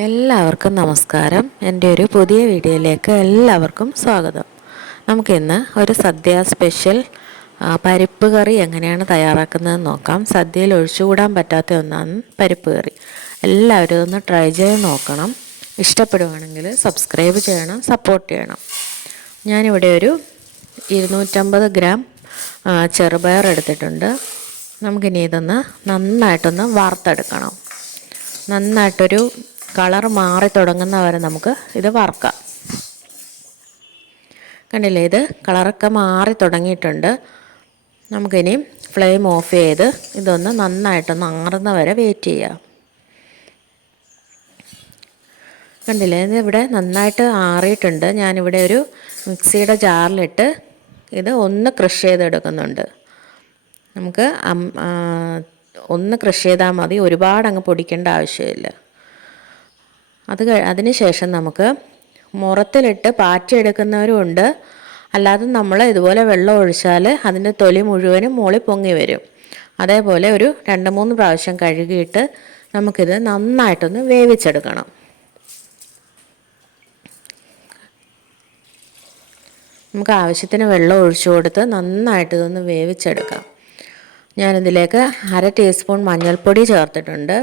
എല്ലാവർക്കും നമസ്കാരം. എൻ്റെ ഒരു പുതിയ വീഡിയോയിലേക്ക് എല്ലാവർക്കും സ്വാഗതം. നമുക്കിന്ന് ഒരു സദ്യ സ്പെഷ്യൽ പരിപ്പ് കറി എങ്ങനെയാണ് തയ്യാറാക്കുന്നതെന്ന് നോക്കാം. സദ്യയിൽ ഒഴിച്ചുകൂടാൻ പറ്റാത്ത ഒന്നാണ് പരിപ്പ് കറി. എല്ലാവരും ഒന്ന് ട്രൈ ചെയ്ത് നോക്കണം. ഇഷ്ടപ്പെടുവാണെങ്കിൽ സബ്സ്ക്രൈബ് ചെയ്യണം, സപ്പോർട്ട് ചെയ്യണം. ഞാനിവിടെ ഒരു 250 ഗ്രാം ചെറുപയർ എടുത്തിട്ടുണ്ട്. നമുക്കിനി ഇതൊന്ന് നന്നായിട്ടൊന്ന് വാർത്തെടുക്കണം. നന്നായിട്ടൊരു കളർ മാറി തുടങ്ങുന്ന വരെ നമുക്ക് ഇത് വറുക്കാം. കണ്ടില്ലേ, ഇത് കളറൊക്കെ മാറി തുടങ്ങിയിട്ടുണ്ട്. നമുക്കിനി ഫ്ലെയിം ഓഫ് ചെയ്ത് ഇതൊന്ന് നന്നായിട്ടൊന്ന് ആറുന്ന വരെ വെയിറ്റ് ചെയ്യാം. കണ്ടില്ലേ, ഇത് ഇവിടെ നന്നായിട്ട് ആറിയിട്ടുണ്ട്. ഞാനിവിടെ ഒരു മിക്സിയുടെ ജാറിലിട്ട് ഇത് ഒന്ന് ക്രഷ് ചെയ്തെടുക്കുന്നുണ്ട്. നമുക്ക് ഒന്ന് ക്രഷ് ചെയ്താൽ മതി, ഒരുപാട് അങ്ങ് പൊടിക്കേണ്ട ആവശ്യമില്ല. അതിന് ശേഷം നമുക്ക് മുറത്തിലിട്ട് പാറ്റിയെടുക്കുന്നവരും ഉണ്ട്. അല്ലാതെ നമ്മൾ ഇതുപോലെ വെള്ളം ഒഴിച്ചാൽ അതിൻ്റെ തൊലി മുഴുവനും മുകളിൽ പൊങ്ങി വരും. അതേപോലെ ഒരു 2-3 പ്രാവശ്യം കഴുകിയിട്ട് നമുക്കിത് നന്നായിട്ടൊന്ന് വേവിച്ചെടുക്കണം. നമുക്ക് ആവശ്യത്തിന് വെള്ളം ഒഴിച്ചു കൊടുത്ത് നന്നായിട്ട് ഇതൊന്ന് വേവിച്ചെടുക്കാം. ഞാനിതിലേക്ക് 1/2 ടീസ്പൂൺ മഞ്ഞൾപ്പൊടി ചേർത്തിട്ടുണ്ട്.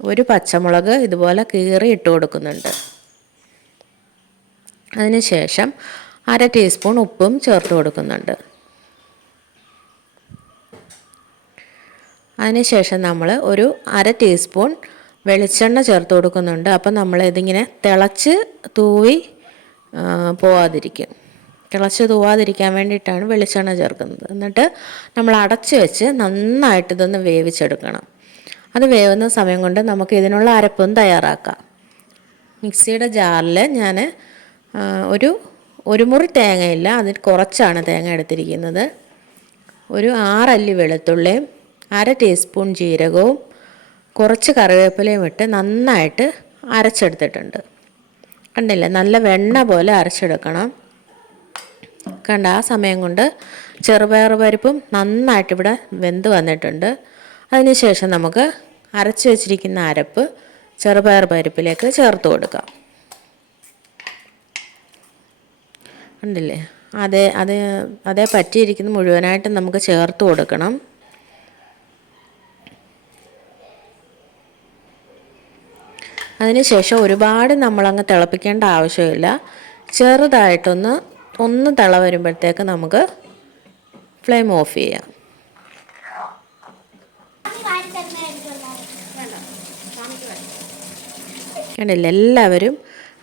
ഒരു പച്ചമുളക് ഇതുപോലെ കീറി ഇട്ട് കൊടുക്കുന്നുണ്ട്. അതിന് ശേഷം 1/2 ടീസ്പൂൺ ഉപ്പും ചേർത്ത് കൊടുക്കുന്നുണ്ട്. അതിന് ശേഷം നമ്മൾ ഒരു 1/2 ടീസ്പൂൺ വെളിച്ചെണ്ണ ചേർത്ത് കൊടുക്കുന്നുണ്ട്. അപ്പം നമ്മൾ ഇതിങ്ങനെ തിളച്ച് തൂവാതിരിക്കാൻ വേണ്ടിയിട്ടാണ് വെളിച്ചെണ്ണ ചേർക്കുന്നത്. എന്നിട്ട് നമ്മൾ അടച്ച് വെച്ച് നന്നായിട്ട് ഇതൊന്ന് വേവിച്ചെടുക്കണം. അത് വേവുന്ന സമയം കൊണ്ട് നമുക്ക് ഇതിനുള്ള അരപ്പും തയ്യാറാക്കാം. മിക്സിയുടെ ജാറിൽ ഞാൻ ഒരു മുറി തേങ്ങയില്ല, അതിൽ കുറച്ചാണ് തേങ്ങ എടുത്തിരിക്കുന്നത്. ഒരു 6 അല്ലി വെളുത്തുള്ളിയും 1/2 ടീസ്പൂൺ ജീരകവും കുറച്ച് കറിവേപ്പിലയും ഇട്ട് നന്നായിട്ട് അരച്ചെടുത്തിട്ടുണ്ട്. കണ്ടില്ലേ, നല്ല വെണ്ണ പോലെ അരച്ചെടുക്കണം. ആ സമയം കൊണ്ട് ചെറുപയർ പരിപ്പും നന്നായിട്ട് ഇവിടെ വെന്ത് വന്നിട്ടുണ്ട്. അതിനുശേഷം നമുക്ക് അരച്ച് വെച്ചിരിക്കുന്ന അരപ്പ് ചെറുപയർ പരിപ്പിലേക്ക് ചേർത്ത് കൊടുക്കാം. കണ്ടില്ലേ, അതേ പറ്റിയിരിക്കുന്ന മുഴുവനായിട്ട് നമുക്ക് ചേർത്ത് കൊടുക്കണം. അതിനുശേഷം ഒരുപാട് നമ്മളങ്ങ് തിളപ്പിക്കേണ്ട ആവശ്യമില്ല. ചെറുതായിട്ടൊന്ന് തിള വരുമ്പോഴത്തേക്ക് നമുക്ക് ഫ്ലെയിം ഓഫ് ചെയ്യാം. കണ്ടില്ല, എല്ലാവരും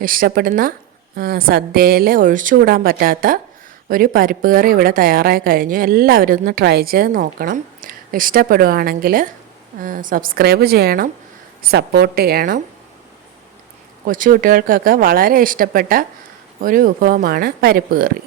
ഇഷ്ടപ്പെടുന്ന സദ്യയിൽ ഒഴിച്ചുകൂടാൻ പറ്റാത്ത ഒരു പരിപ്പ് കറി ഇവിടെ തയ്യാറായി കഴിഞ്ഞു. എല്ലാവരും ഒന്ന് ട്രൈ ചെയ്ത് നോക്കണം. ഇഷ്ടപ്പെടുകയാണെങ്കിൽ സബ്സ്ക്രൈബ് ചെയ്യണം, സപ്പോർട്ട് ചെയ്യണം. കൊച്ചുകുട്ടികൾക്കൊക്കെ വളരെ ഇഷ്ടപ്പെട്ട ഒരു വിഭവമാണ് പരിപ്പ് കറി.